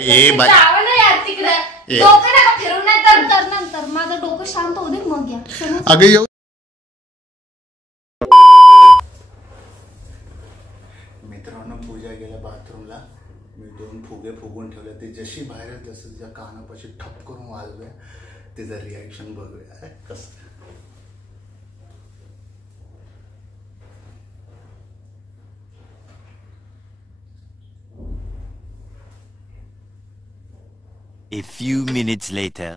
ए बाई जावं ना यार तिकडे डोकं नका फिरून नाही तर नंतर माझं डोकं शांत होऊ दे मग या. अगं येऊ मित्रांनो पूजा गेल्या बाथरूमला. मी 2 फुगे फुगून ठेवले. ती जशी बाहेर तसं तिच्या कानापाशी ठप करून वाजवूया. तिचं रिॲक्शन बघूया कसं. A few minutes later.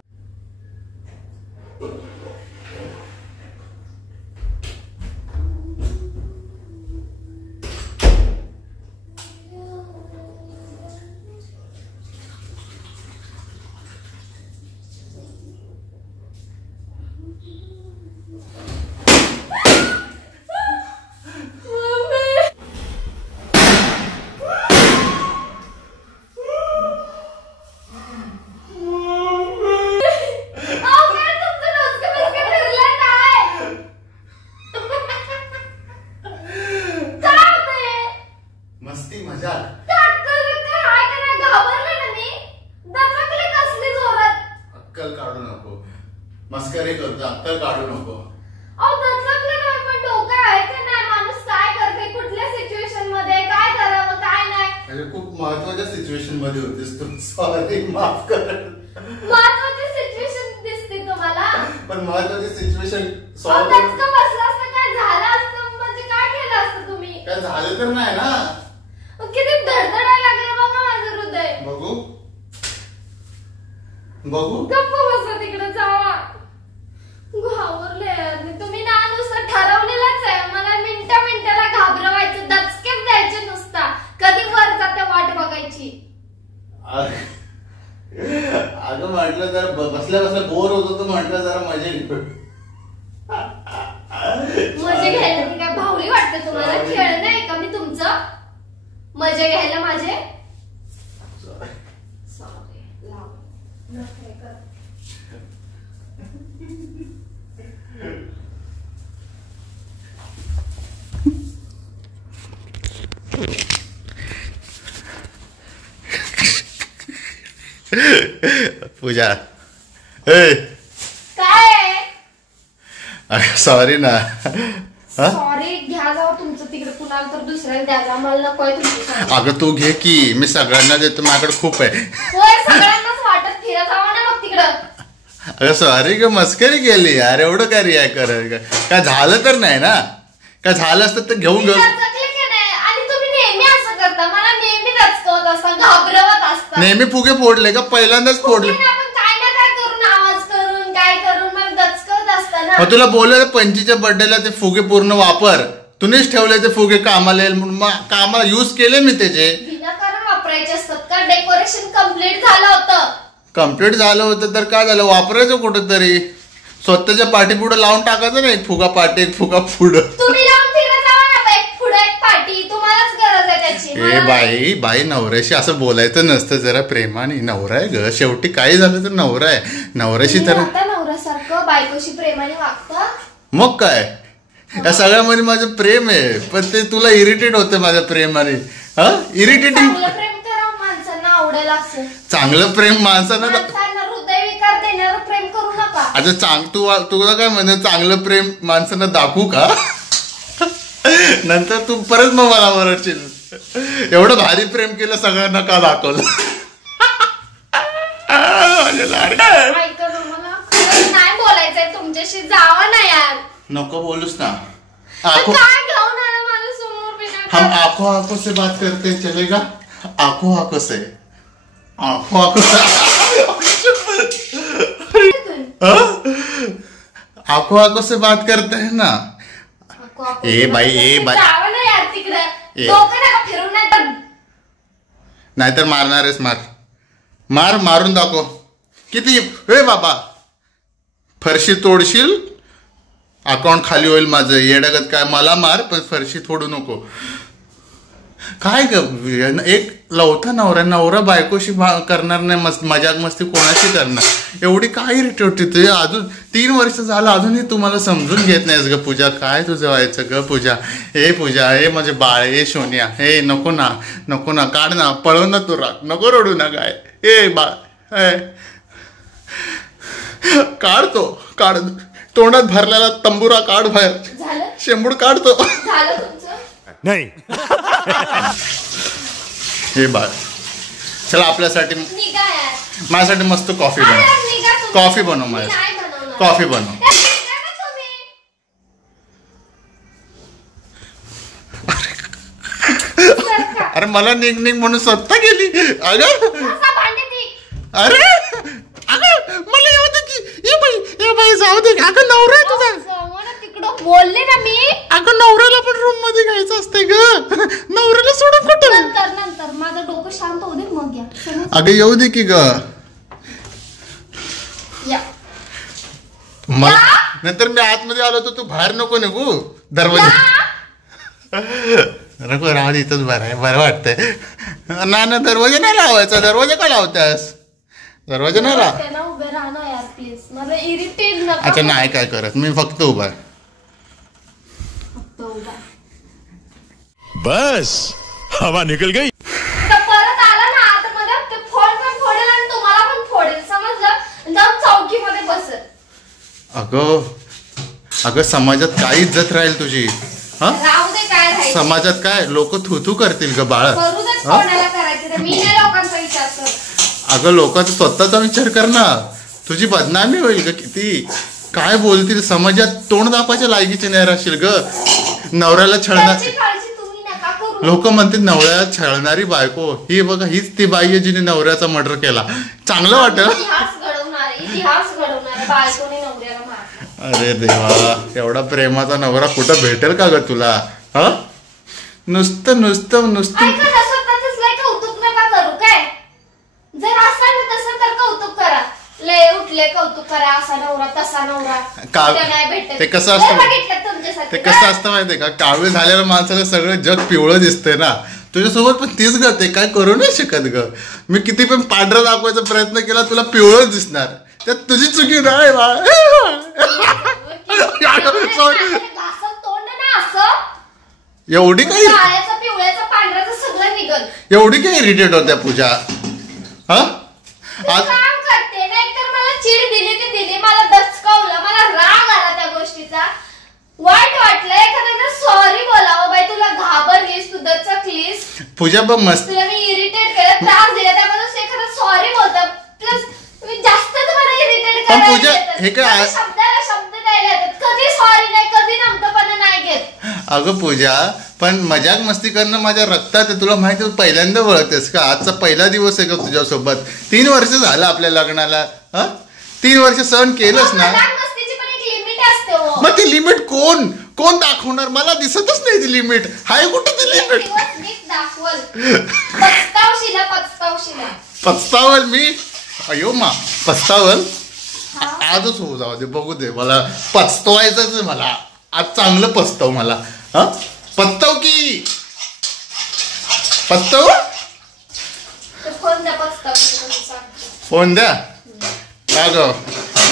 मस्करी करतो, अक्कल काढू नको. पण डोकं आहे का नाही? माणूस काय करते, कुठल्या सिच्युएशन मध्ये काय करावं काय नाही. म्हणजे खूप महत्वाच्या सिच्युएशन मध्ये होतीस तू. सॉरी, माफ कर. महत्वाची सिच्युएशन दिसते तुम्हाला? पण महत्वाची सिच्युएशन दचका बसला असतं, काय झालं असतं, म्हणजे काय केलं असतं तुम्ही? काय झालं तर नाही ना. किती धडधडायला लागले बघा माझं हृदय. बघू बघू. गप्प बसा तिकडे, जावा. घाबरले तुम्ही ना. नुसतं ठरवलेलंच आहे मला मिनिटाला घाबरवायचं, दचकेच द्यायचे नुसता. कधी वर जाते वाट बघायची. अगं म्हटलं जरा बसल्या बसल्या बोर होतो तर म्हटलं जरा मजा घेऊ. मजा घ्यायला ती काय भावली वाटते तुम्हाला? खेळ नाही का मी तुमचं? मजा घ्यायला माझे. पूजा काय? सॉरी ना. सॉरी घ्या जाऊ तुमचं तिकडे, कुणाला तर दुसऱ्याला द्या जा, मला नको आहे तुमची. अगं तू घे की, मी सगळ्यांना देतो, माझ्याकडे खूप आहे. होय, सगळ्यांनाच वाटत फिरा जावा ना मग तिकडं. अगं सॉरी ग, मस्करी केली यार. एवढं काय रिॲक्ट कर? काय झालं तर नाही ना? काय झालं असतं तर घेऊन घेऊ. आणि तुम्ही नेहमी असं करता, मला नेहमी दचकवत असता, घाबरवत असता. नेहमी फुगे फोडले का? पहिल्यांदाच फोडले. काय ना काय करून, आवाज करून, काय करून मला दचकवत असता ना. मग तुला बोलले 25च्या बर्थडेला ते फुगे पूर्ण वापर. तुम्हीच ठेवले ते फुगे कामाला येईल म्हणून. कामाला युज केले मी त्याचे. विनाकारण वापरायचे असतात का? डेकोरेशन कम्प्लीट झालं होतं. कम्प्लीट झालं होतं तर काय झालं? वापरायचं कुठं तरी. स्वतःच्या पाठी पुढे लावून टाकायचं ना, एक फुगा पाठी एक फुगा पुढं. तुम्ही लावून फिरत जावा ना, एक पुढे एक पाठी. तुम्हालाच गरज आहे त्याची. ए बाई नवऱ्याशी असं बोलायचं नसतं. जरा प्रेमाने. नवरा आहे ग शेवटी. काही झालं तर नवरा आहे. नवऱ्याशी तर नवऱ्यासारखं बायकोशी प्रेमाने वागता. मग काय? या सगळ्यामध्ये माझं प्रेम आहे, पण ते तुला इरिटेट होतं माझ्या प्रेमाने. इरिटेटिंग. प्रेम करा, माणसांना आवडेल असं. चांगलं प्रेम माणसांना हृदय विकार देणारं प्रेम करू नका. अच्छा तुला काय म्हणत? चांगलं प्रेम माणसांना दाखवू का? नंतर तू परत मग मला म्हणशील एवढं भारी प्रेम केलं सगळ्यांना का दाखवलं? ऐका ना, मला नाही बोलायचंय तुमच्याशी. जावा ना यार. नको बोलूस ना. काय घेऊन आला माझ्या समोर बिना? हम आंखों से बात करते चलेगा? आंखों से आंखों से बात करते हैं ना. ए बाई जावा ना यार तिकडे. डोकं नका फिरून नाही तर. नाहीतर मारणारेस. मारून दाखव किती. हे बाबा फरशी तोडशील, अकाउंट खाली होईल माझं. येडगत काय? मला मार पण फरशी तोडू नको. काय ग? एक लवथा नवरा बायकोशी करणार नाही, मजाक मस्ती कोणाशी करणार? एवढी काय इरिटेट होती तुझी? अजून 3 वर्ष झालं अजूनही तुम्हाला समजून घेत नाहीस ग पूजा. काय तुझं व्हायचं ग पूजा? हे पूजा, हे माझे बाळ, हे सोनिया, हे नको ना काढ ना, पळव ना तू राग. नको रडू ना. काय ए बाळ ए. काढतो काढ तोंडात भरलेला तंबुरा काढ बाहेर. झालं शेंबूड काढतो. झालं तुमचं. नहीं. हे बाळ चला आपल्यासाठी निघा यार. माझ्यासाठी मस्त कॉफी अरे बनव. निघा तुम्ही. कॉफी बनव मी माझ्या नाही बनवणार. कॉफी बनव. ए, निघा ना तुम्ही. सरका. अरे मला निघ निघ म्हणून स्वतः गेली. अगं घासा भांडी ती. अरे अगं मला येऊ दे की ये बाई जाऊ दे. अगं नवरा आहे तुझा. समोर तिकडं बोलले ना मी. अगं नवऱ्याला पण रूम मध्ये घ्यायचं असते ग. नवऱ्याला सोडून कुठं. नंतर माझं डोकं शांत होऊ दे मग या. समज? अगं येऊ दे की ग. या. मला नंतर मी आतमध्ये आलो तर तू बाहेर नको निघू दरवाजा. नको राहू दे इथंच बरं आहे. बरं वाटतंय ना दरवाजा नाही लावायचा. दरवाजा का लावतास. दरवाजा नाही लाव. त्यांना उभे राहा ना यार प्लीज. मला इरिटेट नका. अच्छा नाही काय करत मी फक्त उभा आहे. फक्त उभा. बस हवा निकल गई. तर परत आला ना आता मला ते फोन पण फोडेल आणि तुम्हाला पण फोडेल समजलं. जाऊन चौकीमध्ये बसेल. अगं समाजात काय इज्जत राहील तुझी. हा राहू दे काय राहायचं. समाजात काय लोक थू करतील ग बाळा. करू दे कोणाला करायचं ते. मी नाही लोकांचा विचार करत. अगं लोकांचा स्वतःचा विचार कर ना. तुझी बदनामी होईल ग किती. काय बोलतील समाजात तोंड दापाच्या लायकीचे नाही राहशील ग. नवऱ्याला छळणार त्याची काळजी तुम्ही नका करू. लोक म्हणतील नवऱ्याला छळणारी बायको ही बघा हीच ती बाई आहे जिने नवऱ्याचा मर्डर केला. चांगलं वाटत. इतिहास घडवणारे बायकोने नवऱ्याला मारलं. अरे देवा एवढा प्रेमाचा नवरा कुठं भेटेल का ग तुला. हा नुसतं नुसतं नुसतं ऐका ना स्वतःच लय कौतुक नका करू काय. जर असाल ना तसं तर कौतुक करा. लय उठले कौतुक करा. असा नवरा तसा नवरा ते नाही भेटत. ते कसं असतं बघितलं तुमच्यासाठी. ते कसं असतं माहितीये का कावळे झालेल्या माणसाला सगळं जग पिवळं दिसतंय ना. तुझ्यासोबत पण तीच ग. ते काय करू नाही शकत ग. मी किती पण पांढरा दाखवायचा प्रयत्न केला तुला पिवळंच दिसणार. त्यात तुझी चुकी नाही बा. घासत तोंड ना असं. एवढी काही काळ्याचं पिवळ्याचं पांढऱ्याचं सगळं निघल. एवढी काही इरिटेट होत्या पूजा. हा आज काम करते नाही तर मला चिड दिली ती दिली. मला दचकवलं. मला राग आला त्या गोष्टीचा. वाईट वाटलं. एखाद्याला सॉरी बोलावं बाई. तुला घाबरलीस तू दचकलीस. पूजा पण मस्त. तुला मी इरिटेट केलं त्रास दिला त्याबद्दल एखादा सॉरी बोलता. प्लस तुम्ही जास्तच मला इरिटेट पण करायला पूजा, येतात. हे काय मला शब्दाला शब्द द्यायला येतात. कधी सॉरी नाही कधी नमतपणा नाही घेत. अगं पूजा पण मजाक मस्ती करणं माझ्या रक्तात आहे. तुला माहिती पहिल्यांदा ओळखतेस का. आजचा पहिला दिवस आहे का तुझ्यासोबत. 3 वर्ष झालं आपल्या लग्नाला. हा 3 वर्ष सहन केलंच ना. लहान मस्तीची पण एक लिमिट असते हो. मग ती लिमिट कोण दाखवणार. मला दिसतच नाही ती लिमिट. हाय कुठं ती एक लिमिट. दिवस मीच दाखवल. पचतावशीला. पस्तावल मी. अयो मा पस्तावल आजच होऊ जाऊ दे बघू दे. मला पचतवायचंच आहे मला. आज चांगलं पचतव मला. हा पचतव की पचतव. तर फोन द्या पचतावशी म्हणून सांगते. फोन द्या का ग.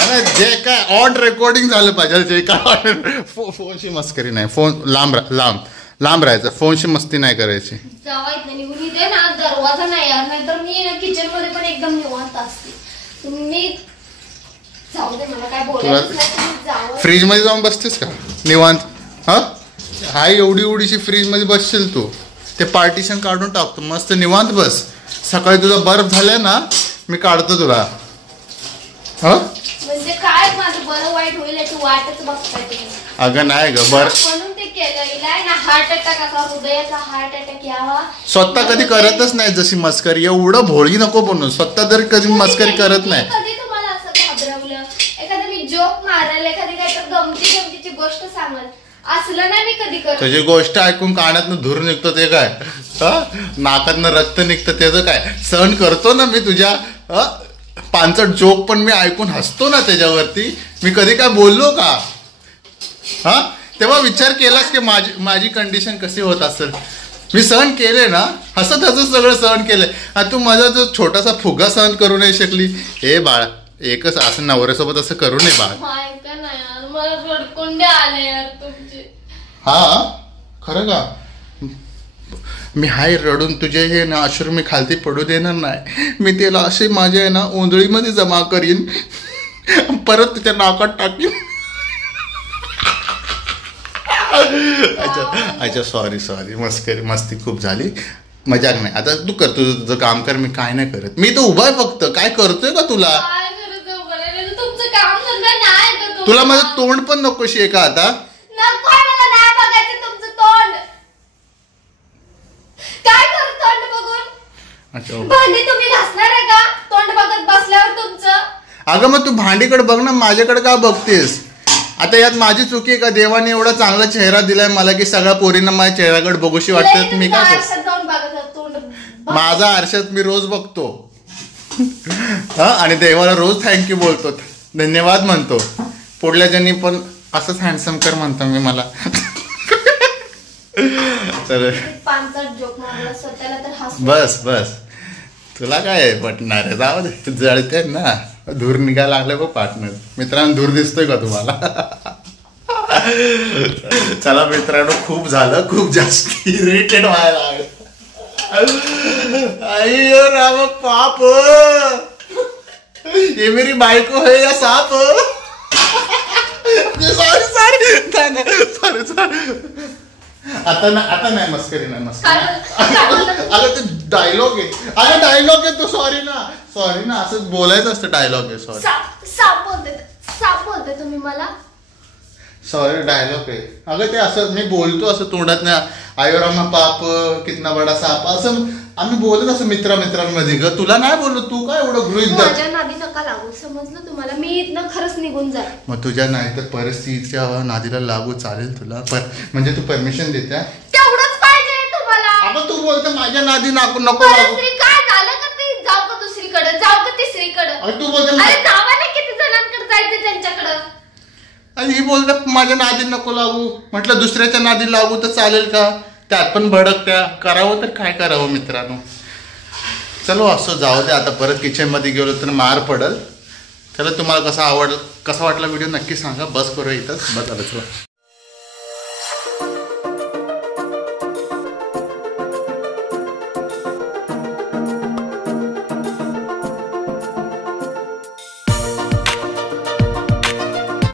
अरे जे काय ऑन रेकॉर्डिंग झालं पाहिजे. जे काय फोनशी मस्करी नाही. फोन लांब राहायचं. फोनशी मस्ती नाही करायची. जावा इथं निघून. इथे ना दरवाजा नाही यार. नाहीतर मी किचन मध्ये पण एकदम निवांत असते. तुम्ही जाऊ दे मला काय बोलायचं नाही. तुम्ही जावं. फ्रीज मध्ये जाऊन बसतेस का निवांत. हा हाय एवढीशी फ्रीज मध्ये बसशील तू. ते पार्टिशन काढून टाकतो मस्त निवांत बस. सकाळी तुझा बर्फ झालाय ना मी काढतो तुला. हा म्हणजे काय माझं बरं वाईट होईल याची वाटच बघताय तुम्ही. अगं नाही ग बर. म्हणून ते केलं. इलाय ना हार्ट अटॅक असा हृदयाचा हार्ट अटॅक यावा. स्वतः कधी करतच नाही जशी मस्करी. एवढं भोळी नको बनू. स्वतः जर कधी मस्करी करत नाही. कधी तुम्हाला असं घाबरवलं. एखादा मी जोक मारल. एखादी काही तर गमतीची गोष्ट सांगल. असलं नाही मी कधी करत. तुझी गोष्ट ऐकून कानातनं धूर निघतो ते काय. नाकातनं रक्त निघतं त्याचं काय. सहन करतो ना मी तुझ्या पांचट जोक पण मी ऐकून हसतो ना त्याच्यावरती. मी कधी काय बोललो का. हा तेव्हा विचार केलास की माझी कंडिशन कशी होत असेल. मी सहन केले ना. हसत सगळं सहन केलंय. आणि तू माझा जो छोटासा फुगा सहन करू नाही शकली. हे बाळा एकच असं नवऱ्यासोबत असं करू नये बाळ. ऐका ना यार मला रडकुंडे आले यार तुमचे. हा खरं का. मी हाय रडून तुझे हे ना अश्रू मी खालती पडू देणार नाही. मी त्याला असे माझ्या आहे ना ओंजळीमध्ये जमा करीन, परत तुझ्या नाकात टाकीन. अच्छा सॉरी मस्ती खूप झाली, मजाक नाही. आता तू कर तुझं काम कर, मी काय नाही करत. मी तर उभा आहे फक्त. काय करतोय का तुला? काय करायचं उगाच? तुमचं काम धंदा नाही का तुम्हाला? तुला माझं तोंड पण नकोशी आहे का आता? नकोय मला, नाही बघायचं तुमचं तोंड. काय करू तोंड बघून? अच्छा भांडी तुम्ही घासणार आहे का तोंड बघत बसल्यावर तुमचं? अगं मग तू भांडीकडे बघ ना, माझ्याकडे का बघतेस? आता यात माझी चुकी आहे का? देवाने एवढा चांगला चेहरा दिलाय मला की सगळ्या पोरींना माझ्या चेहऱ्याकडे बघूशी वाटतात. मी काय करतो? आरशात जाऊन बघा तोंड. माझा आरशात मी रोज बघतो. हा, आणि देवाला रोज थँक्यू बोलतो, धन्यवाद म्हणतो. पुढल्या जणी पण असंच हँडसम कर म्हणतो मी मला. तर पांचट जोक मारला स्वतःला तर हसू. बस तुला काय पटणार आहे? जाऊ दे, जळते ना. धूर निघायला लागले बघ पार्टनर. मित्रांनो धूर दिसतोय का तुम्हाला? चला मित्रांनो, खूप झालं, खूप जास्त इरिटेट व्हायला लागलं. अय्यो राम पाप, ये मेरी बायको है या साप? सॉरी. आता नाही मस्करी नाही. अगं ते डायलॉग आहे तो. सॉरी ना असंच बोलायचं असतं. डायलॉग आहे. सॉरी. साप बोलते तुम्ही मला? सॉरी डायलॉग आहे. अगं ते असं मी बोलतो असं तोंडात ना, आयोरामा पाप कितना बडा साप, असं आम्ही बोलत असं मित्रांमध्ये. ग तुला नाही बोललो, तू काय एवढं गृहित धर. माझ्या नादी नका लागू, समजलं तुम्हाला? मी इथनं खरंच निघून जाईल. मग तुझ्या नाही तर परिस्थितीच्या नादीला लागू चालेल तुला? म्हणजे तू परमिशन देते? तेवढंच पाहिजे तुम्हाला? अगं तू बोलते माझ्या नादी नको लागू. परस्त्री काय झालं का? ते जाऊ का दुसरीकडे, जाऊ का तिसरीकडे? अरे तू बोलते अरे जावा ना, किती जणांकडे जायचं त्यांच्याकडं. आणि ही बोलत माझ्या नादी नको लागू. म्हटलं दुसऱ्याच्या नादी लागू तर चालेल का? त्यात पण भडकत्या. करावं तर काय करावं मित्रांनो. चलो असं जाऊ दे. आता परत किचनमध्ये गेलो तर मार पडल. चला, तुम्हाला कसा वाटला व्हिडिओ नक्की सांगा. बस करू इथंच, बस आलं.